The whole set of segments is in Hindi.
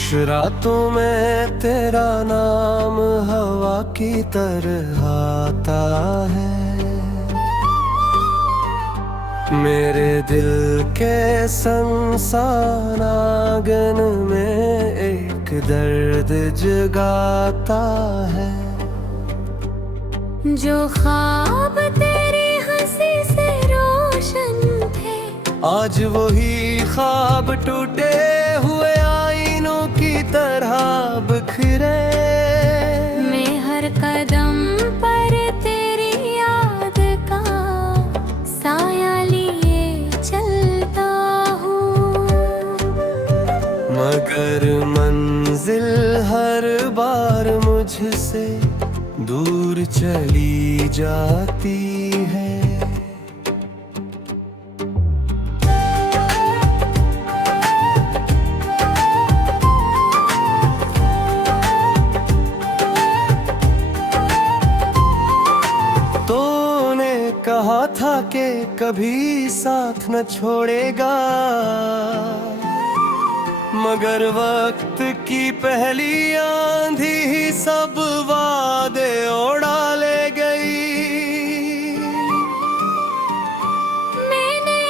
कुछ रातों में तेरा नाम हवा की तरह आता है। मेरे दिल के संसान आंगन में एक दर्द जगाता है। जो ख्वाब तेरी हंसी से रोशन थे, आज वही ख्वाब टूटे हुए आईनों की तरह बिखरे। मैं हर कदम पर तेरी याद का साया लिए चलता हूँ, मगर मंजिल हर बार मुझसे दूर चली जाती है। तूने कहा था कि कभी साथ न छोड़ेगा, मगर वक्त की पहली आंधी ही सब वादे उड़ा ले गई। मैंने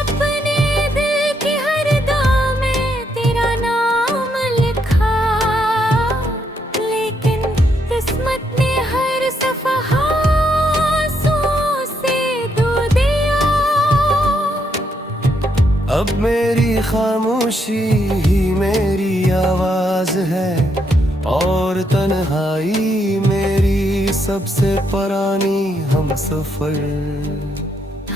अपने दिल की हर दाम में तेरा नाम लिखा, लेकिन किस्मत ने हर सफहा आंसुओं से धो दिया। अब मेरी खामोशी ही मेरी आवाज है, और तन्हाई मेरी सबसे पुरानी हमसफर।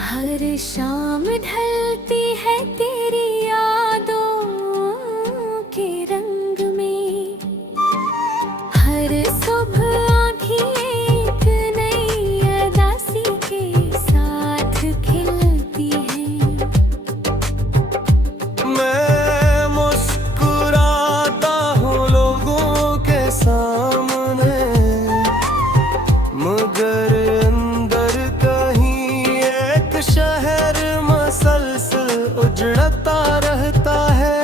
हर शाम ढलती है तेरी यादों के रंग में, हर सुबह आँखें एक नई उदासी के साथ खिलती हैं। मैं मुस्कुराता हूँ लोगों के सामने, मगर अंदर कहीं एक शहर मसलसल उजड़ता रहता है।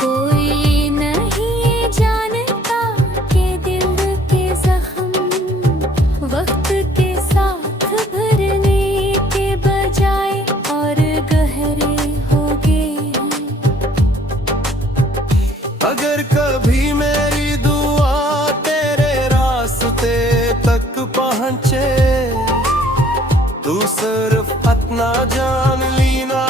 कोई नहीं जानता कि दिल के जख्म वक्त के साथ भरने के बजाय और गहरे हो गए। अगर कभी मेरी दुआ तेरे रास्ते तक पहुँचे, तू सिर्फ इतना जान लेना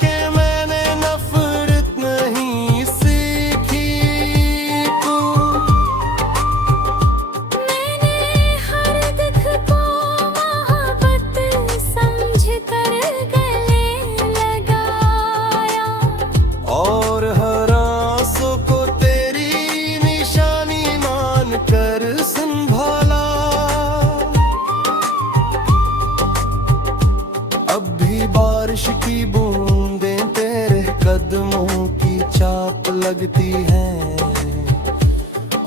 कि मैंने नफरत नहीं सीखी। तू मैंने हर दुख को मोहब्बत समझ कर गले लगाया, और हर आंसू को तेरी निशानी मान कर संभाला। अब भी बारिश की बूंदें तेरे कदमों की चाप लगती हैं,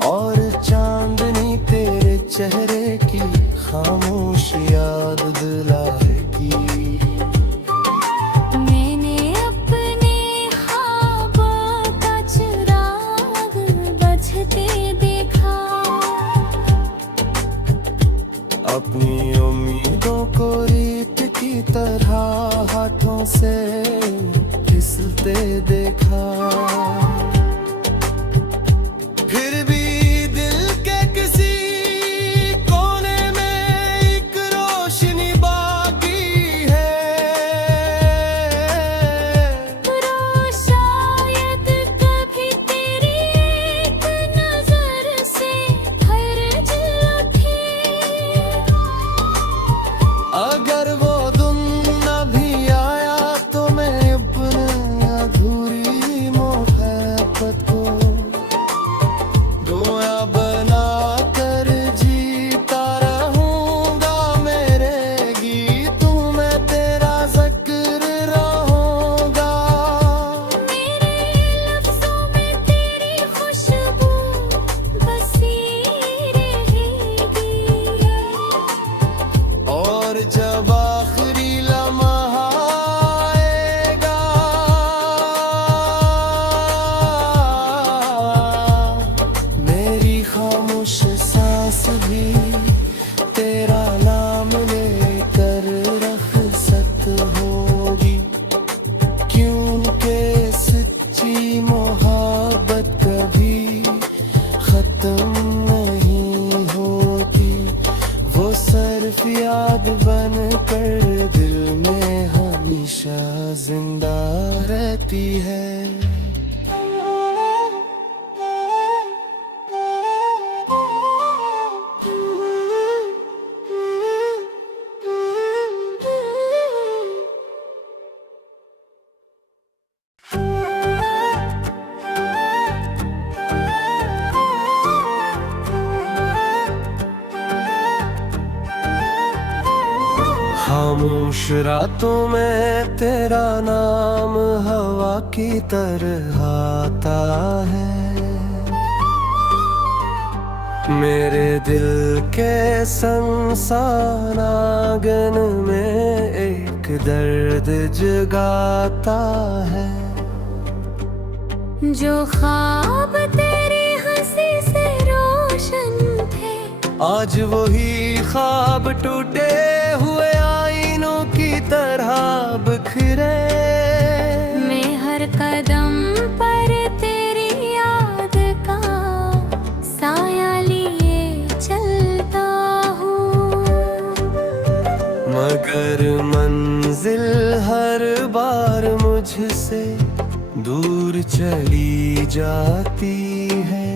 और चांदनी तेरे चेहरे की खामोश याद दिलाएगी। मैंने अपने ख्वाबों का चिराग बुझते देखा, अपनी उम्मीदों को रीत की तरह हाथों से फिसलते देखा। फिर भी दिल के किसी कोने में एक रोशनी बाकी है। शायद कभी तेरी एक नजर से हर्ज उठे। अगर वो दिन न भी आया तो मैं अपनी अधूरी मोहब्बत को खत्म नहीं होती, वो सिर्फ याद बन कर दिल में हमेशा जिंदा रहती है। खामोश रातों में तेरा नाम हवा की तरह आता है, मेरे दिल के संसान आंगन में एक दर्द जगाता है। जो ख्वाब तेरी हंसी से रोशन थे, आज वही ख्वाब टूटे हुए आईनों की तरह बिखरे। मैं हर कदम पर तेरी याद का साया लिए चलता हूँ, मगर मंजिल हर बार मुझसे दूर चली जाती है।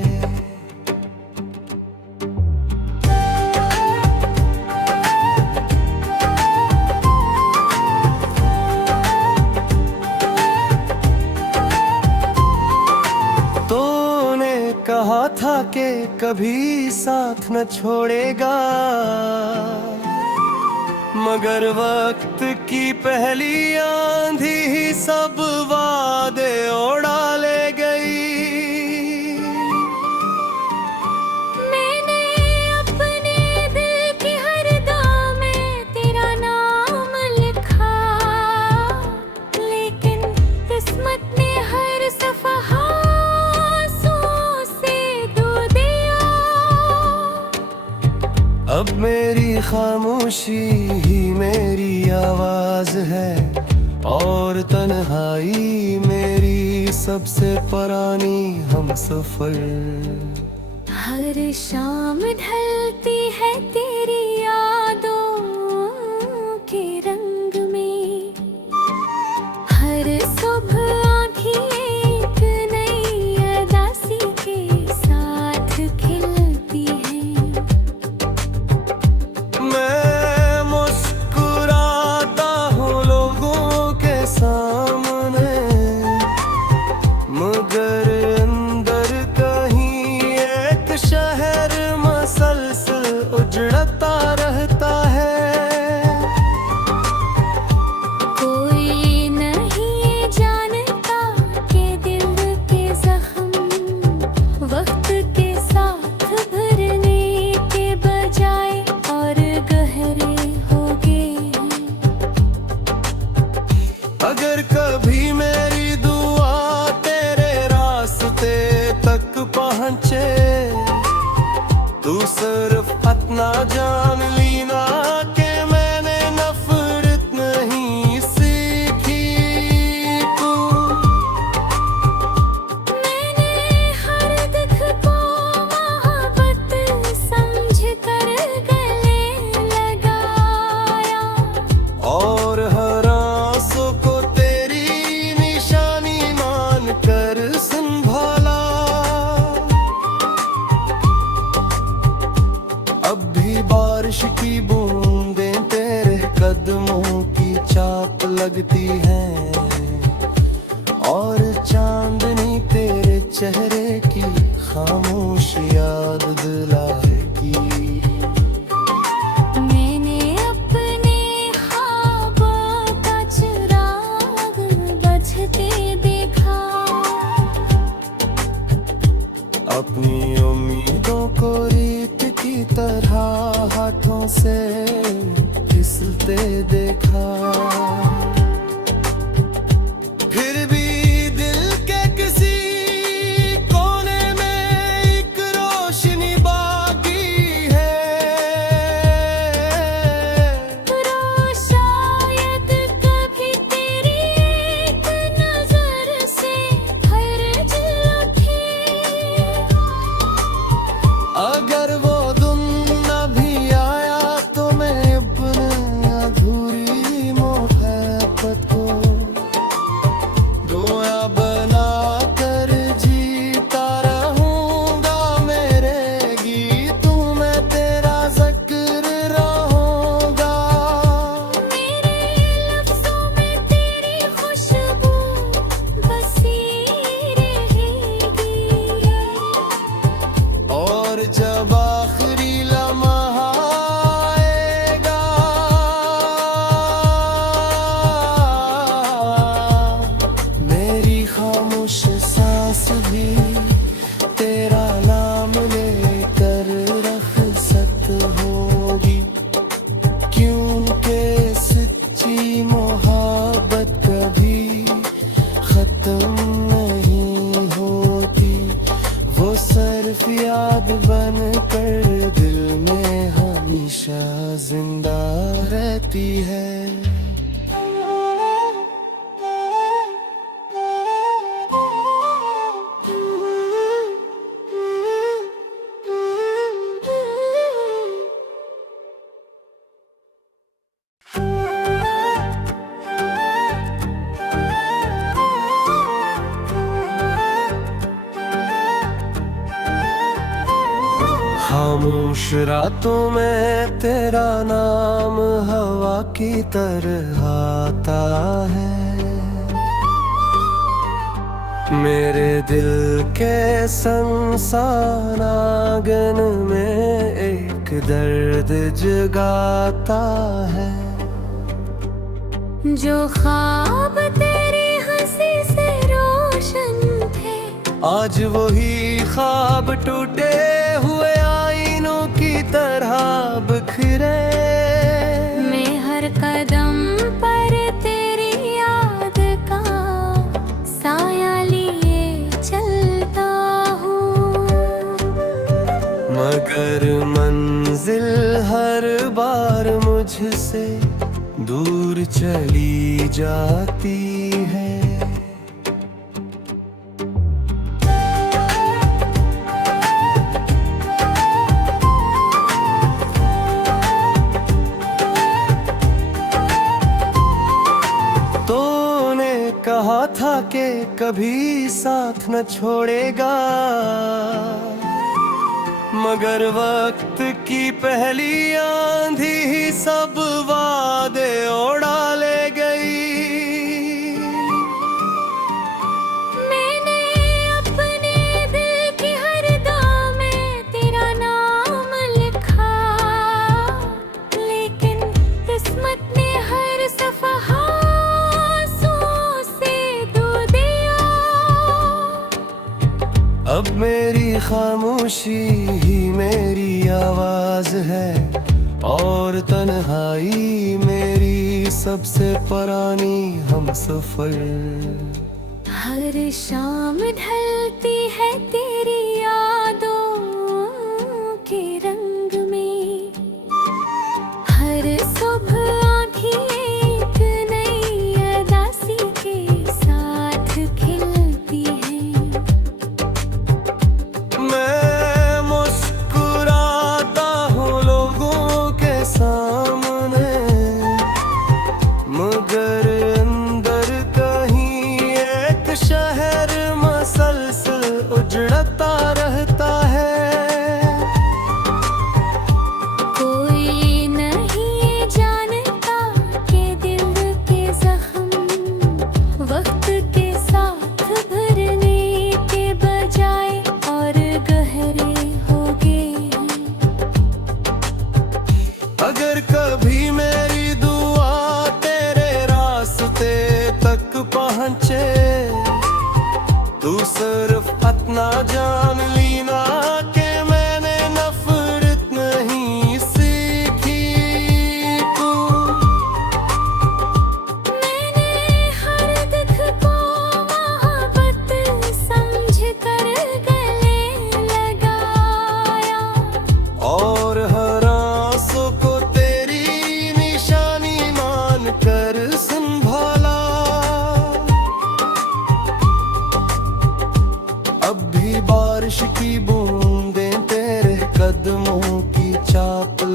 तूने कहा था कि कभी साथ न छोड़ेगा, मगर वक्त की पहली आंधी ही सब वादे उड़ा ले गई। मैंने अपने दिल की हर दाम में तेरा नाम लिखा, लेकिन किस्मत ने हर सफहा आंसुओं से धो दिया। अब मेरी खामोशी ही मेरी आवाज है, और तन्हाई मेरी सबसे पुरानी हमसफर। हर शाम ढलती है तेरी यादों के रंग में, हर सुबह आँखें एक नई अदासी के साथ खिलती हैं। मैं मुस्कुराता हूँ लोगों के सामने, मगर अंदर कहीं एक शहर मसलसल उजड़ता रहता है। कोई नहीं जानता कि दिल के जख्म वक्त के साथ भरने के बजाय और गहरे हो गए। अगर कभी मेरी दुआ तेरे रास्ते तक पहुँचे, तू सिर्फ इतना जान लेना कि मैंने नफरत नहीं सीखी। तू मैंने हर दुख को मोहब्बत समझ कर गले लगाया, और हर आंसू को तेरी निशानी मान कर संभाला। अब भी बारिश की बूंदें तेरे कदमों की चाप लगती हैं, और चांदनी तेरे चेहरे की खामोश याद दिलाएगी। मैंने अपने ख्वाबों का चिराग बुझते देखा, अपनी उम्मीदों को रीत की तरह हाथों से फिसलते देखा। फिर भी दिल के किसी कोने में एक रोशनी बाकी है। शायद कभी तेरी एक नजर से हर उठे, अगर वो दिन न भी आया तो मैं अपने अधूरी मोहब्बत को दुआ बना कर जीता रहूंगा। मेरे गीतों में तेरा जिक्र रहूंगा। मेरे लफ्जों में तेरी खुशबू बसी रहेगी। और जब आखिरी लम्हा आएगा मेरी खामोश सांस भी तेरा नाम लेकर रखसत होगी। क्योंकि सच्ची मोहब्बत कभी खत्म नहीं होती। वो सिर्फ याद बन कर दिल में हमेशा जिंदा रहती है। खामोश रातों में तेरा नाम हवा की तरह आता है। मेरे दिल के संसान आंगन में एक दर्द जगाता है। जो ख्वाब तेरी हंसी से रोशन थे आज वही ख्वाब टूटे हुए आईनों की तरह बिखरे। मैं हर कदम पर तेरी याद का साया लिए चलता हूँ। मगर मंजिल हर बार मुझसे दूर चली जाती है। तूने कहा था कि कभी साथ न छोड़ेगा, मगर वक्त की पहली आंधी ही सब वादे उड़ा ले गई। मैंने अपने दिल की हर दाम में तेरा नाम लिखा, लेकिन किस्मत ने हर सफहा आंसुओं से धो दिया। अब मेरी खामोशी ही मेरी आवाज है और तन्हाई मेरी सबसे पुरानी हमसफर। हर शाम ढलती है तेरी यादों के रंग में, हर सुबह आँखें एक नई अदासी के साथ खिलती हैं। मैं मुस्कुराता हूँ लोगों के सामने, मगर अंदर कहीं एक शहर मसलसल उजड़ता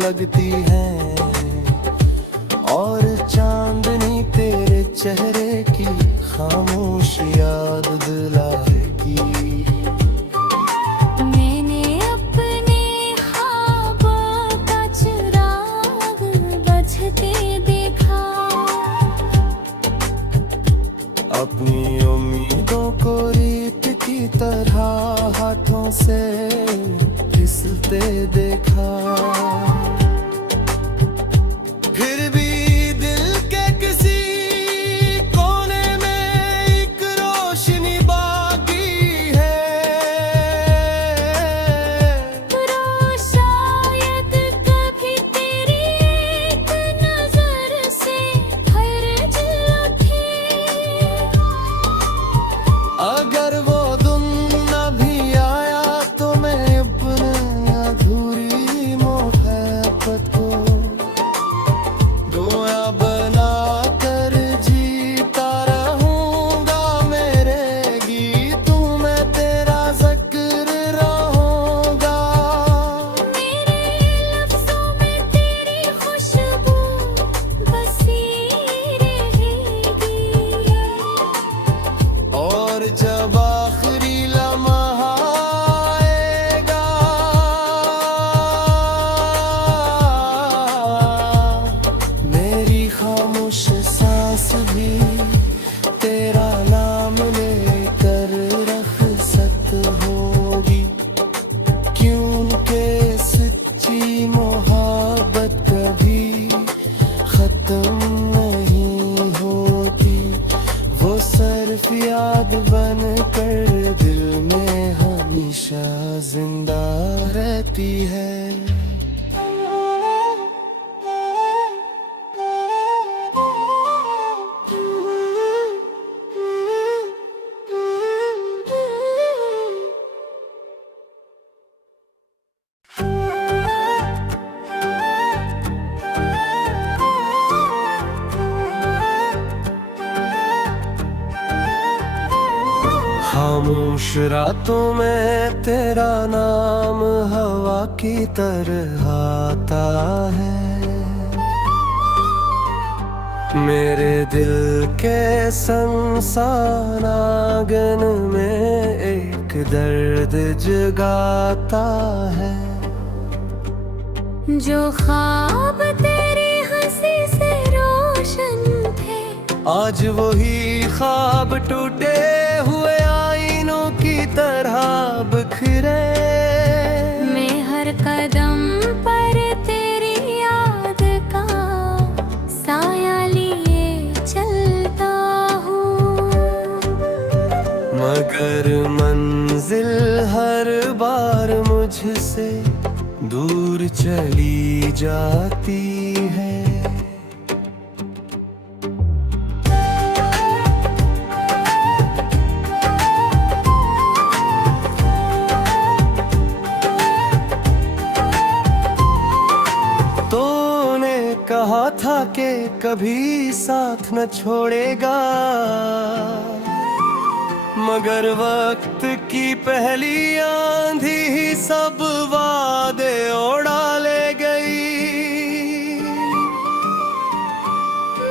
लगती हैं, और चांदनी तेरे चेहरे की खामोश याद दिलाएगी। मैंने अपने ख्वाबों का चिराग बुझते देखा, अपनी उम्मीदों को रीत की तरह हाथों से फिसलते देखा। फिर भी दिल के किसी कोने में एक रोशनी बाकी है। तो शायद कभी तेरी एक नजर से फर्ज उठे। अगर वो दिन न भी आया तो मैं अपनी अधूरी मोहब्बत को गोया बना कर जीता रहूंगा। मेरे गीतों में तेरा जिक्र रहूंगा। मेरे लफ्ज़ों में तेरी खुशबू बसी रहेगी, और जब आखिरी लम्हा आएगा, मेरी खामोश सांस भी तेरा नाम लेकर रखसत होगी। क्योंकि सच्ची मोहब्बत कभी खत्म नहीं होती, वो सिर्फ याद बन कर दिल में हमेशा जिंदा रहती है। खामोश रातों में तेरा नाम हवा की तरह आता है। मेरे दिल के संसान आंगन में एक दर्द जगाता है। जो ख्वाब तेरी हंसी से रोशन थे, आज वही ख्वाब टूटे हुए आईनों की तरह बिखरे। मैं हर कदम पर तेरी याद का साया लिए चलता हूँ, मगर मंजिल हर बार मुझसे दूर चली जाती है। तूने कहा था कि कभी साथ न छोड़ेगा, मगर वक्त की पहली आंधी ही सब वादे उड़ा ले गई।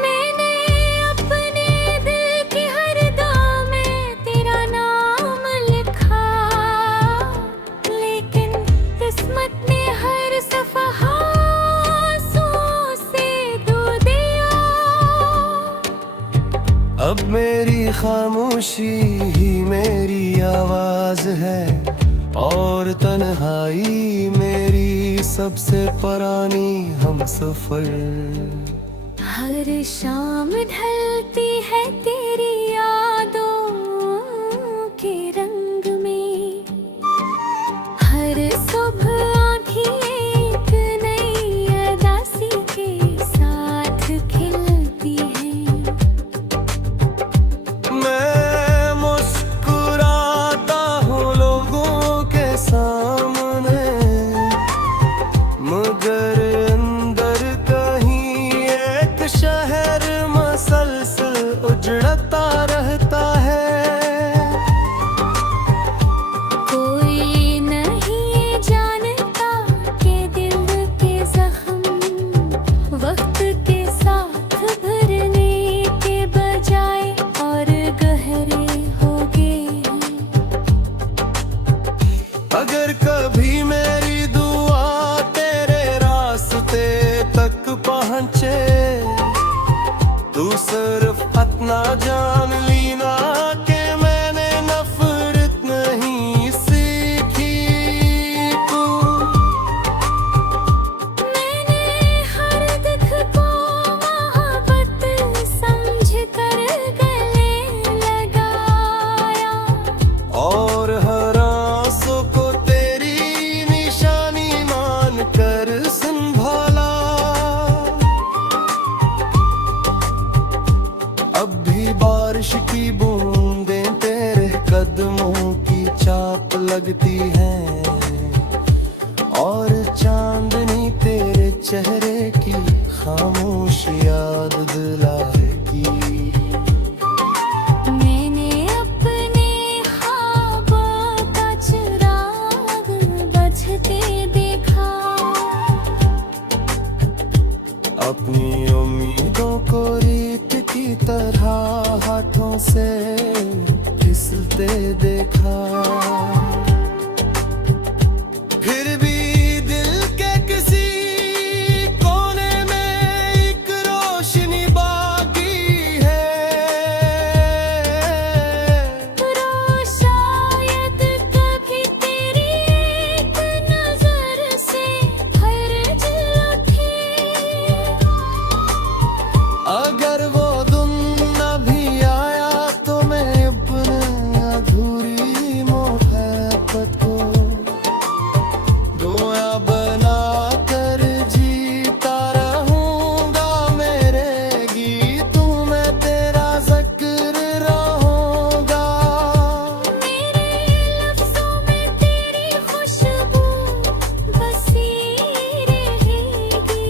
मैंने अपने दिल की हर दाम में तेरा नाम लिखा, लेकिन किस्मत ने हर सफहा आंसुओं से धो दिया। अब मेरी खामोशी ही मेरी आवाज है, और तन्हाई मेरी सबसे पुरानी हमसफर। हर शाम ढलती है तेरी यादों के रंग में, हर सुबह आँखें एक नई अदासी के साथ खिलती हैं। मैं मुस्कुराता हूँ लोगों के सामने, मगर अंदर कहीं एक शहर मसलसल उजड़ता चेहरे की खामोश याद दिलाएगी। मैंने अपने ख्वाबों का चिराग बुझते देखा। अपनी उम्मीदों को रीत की तरह हाथों से फिसलते देखा। फिर भी दिल के किसी कोने में एक रोशनी बाकी है। तो शायद कभी तेरी एक नजर से फर्ज उठे। अगर वो दिन न भी आया तो मैं अपने अधूरी मोहब्बत को गोया बना कर जीता रहूंगा। मेरे गीतों में तेरा जिक्र रहूंगा। मेरे लफ्ज़ों में तेरी खुशबू बसी रहेगी।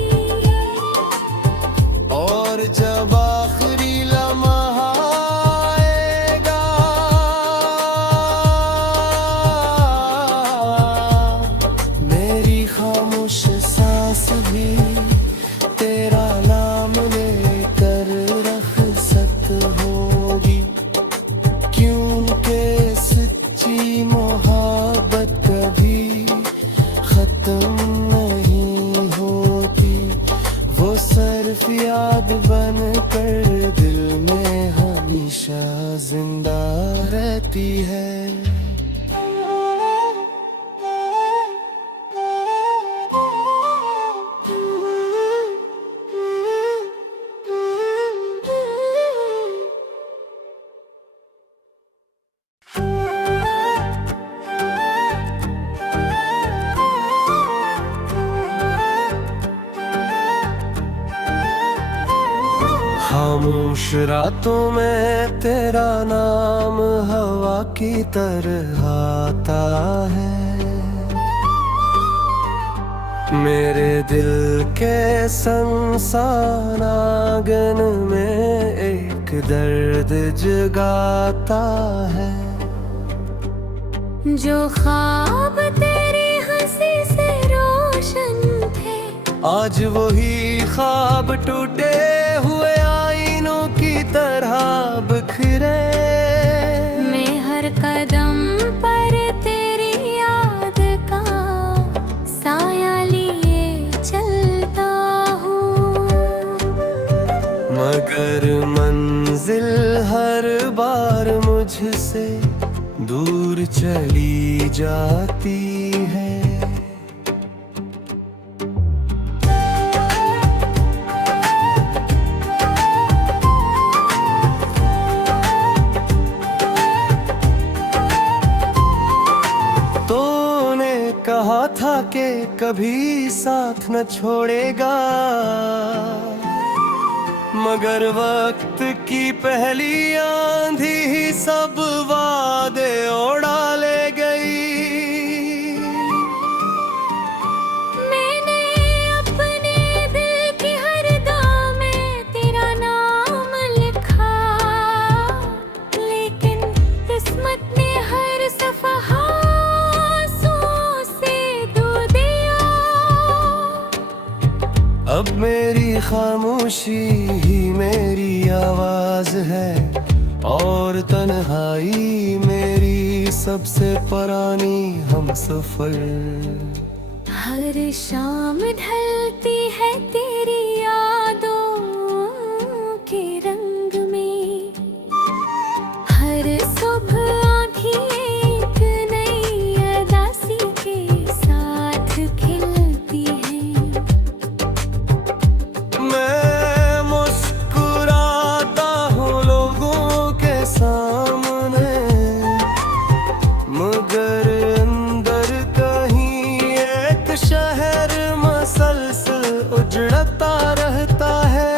और जब आखिरी लम्हा आएगा, मेरी खामोश सांस भी तेरा नाम लेकर रखसत होगी। क्योंकि सच्ची मोहब्बत कभी खत्म नहीं होती। वो सिर्फ याद बन कर दिल में हमेशा जिंदा रहती है। खामोश रातों में तेरा नाम हवा की तरह आता है। मेरे दिल के संसान आंगन में एक दर्द जगाता है। जो ख्वाब तेरी हंसी से रोशन थे, आज वही ख्वाब टूटे हुए आईनों की तरह बिखरे। मैं हर कदम पर तेरी याद का साया लिए चलता हूँ। मगर मंजिल हर बार मुझसे दूर चली जाती है। तूने कहा था कि कभी साथ न छोड़ेगा, मगर वक्त की पहली आंधी ही सब वादे उड़ा ले गई। मैंने अपने दिल की हर दाम में तेरा नाम लिखा, लेकिन किस्मत ने हर सफहा आंसुओं से धो दिया। अब मेरी खामोशी ही मेरी आवाज है और तन्हाई मेरी सबसे पुरानी हमसफर। हर शाम ढलती है तेरी यादों के रंग में। हर सुबह आँखें एक नई अदासी के साथ खिलती हैं। मैं मुस्कुराता हूँ लोगों के सामने, मगर अंदर कहीं एक शहर मसलसल उजड़ता रहता है।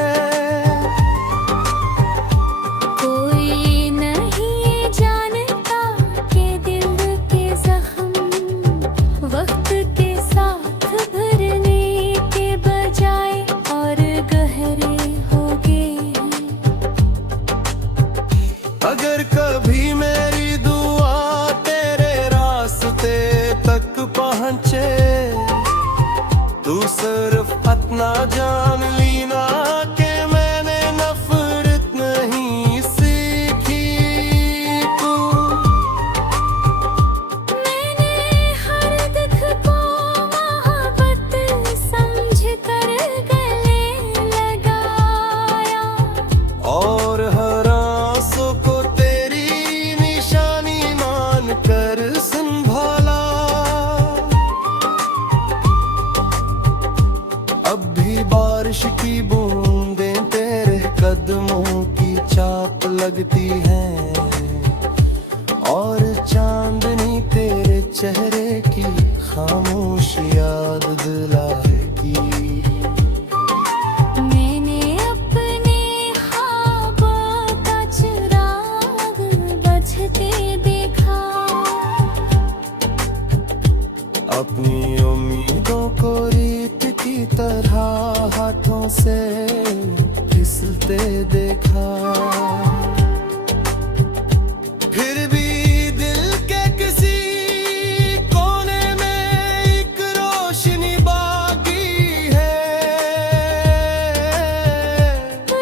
कोई नहीं जानता कि दिल के जख्म वक्त के साथ भरने के बजाय ना जान ली ना कि मैंने नफरत नहीं सीखी। तू मैंने हर दुख को मोहब्बत समझ कर गले लगाया, और हर आंसू को तेरी निशानी मान कर संभाला। अब भी बारिश की बूंदें तेरे कदमों की चाप लगती हैं, और चांदनी तेरे चेहरे की खामोश याद दिलाएगी। मैंने अपने ख्वाबों का चिराग बुझते देखा, अपनी उम्मीदों को रीत की तरह हाथों से फिसलते देखा। फिर भी दिल के किसी कोने में एक रोशनी बाकी है।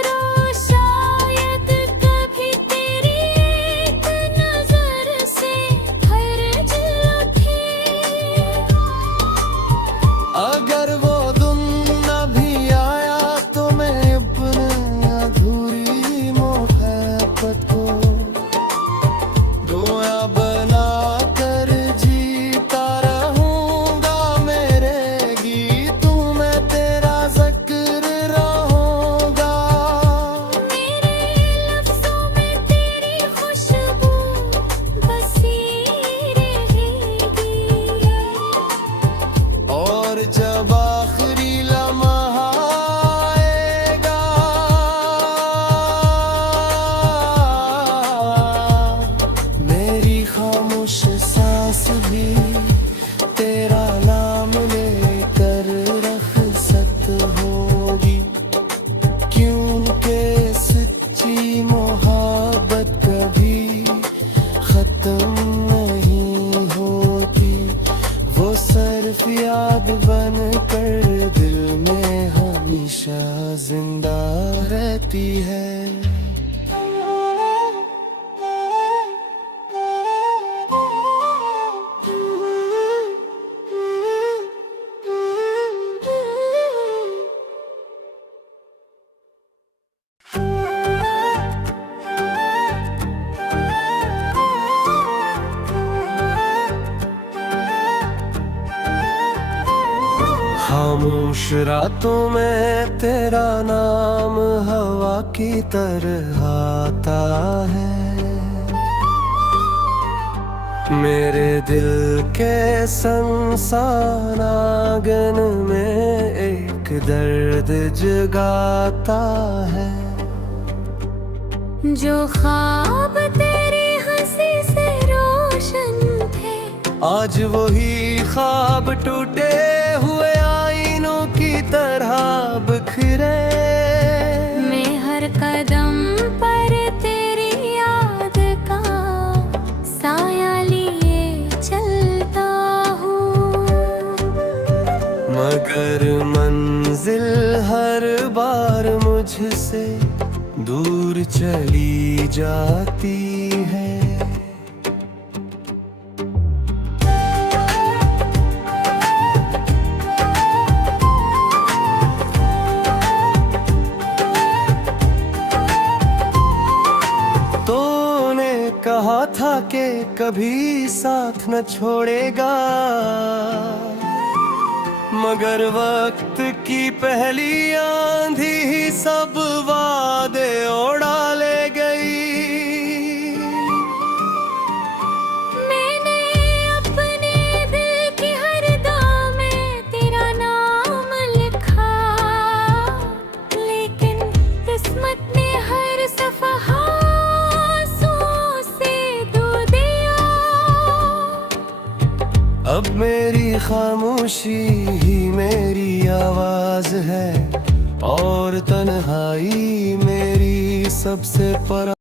रो शायद कभी तेरी एक नजर से हर्ज उठे। अगर वो दिन न भी आया तो मैं अपनी अधूरी मोहब्बत को गोया बना कर जीता रहूंगा। मेरे गीतों में तेरा जिक्र रहूंगा। मेरे लफ्ज़ों में तेरी खुशबू बसी रहेगी, और जब आखिरी लम्हा आएगा, मेरी खामोश सांस भी तेरा नाम लेकर रखसत होगी। क्योंकि सच्ची मोहब्बत कभी खत्म नहीं होती, वो सिर्फ याद बन कर दिल में हमेशा जिंदा रहती है। खामोश रातों में तेरा नाम हवा की तरह आता है। मेरे दिल के संसान आंगन में एक दर्द जगाता है। जो ख्वाब तेरी हंसी से रोशन थे, आज वही ख्वाब टूटे हुए आईनों की तरह बिखरे। मैं हर कदम पर तेरी याद का साया लिए चलता हूँ, मगर मंजिल हर बार मुझसे दूर चली जाती है। तूने कहा था कि कभी साथ न छोड़ेगा, मगर वक्त की पहली आंधी ही सब वादे उड़ा ले गई। मैंने अपने दिल की हर दाम में तेरा नाम लिखा, लेकिन किस्मत ने हर सफहा आंसुओं से धो दिया। अब मेरी खामोशी ही मेरी आवाज है, और तन्हाई मेरी सबसे पर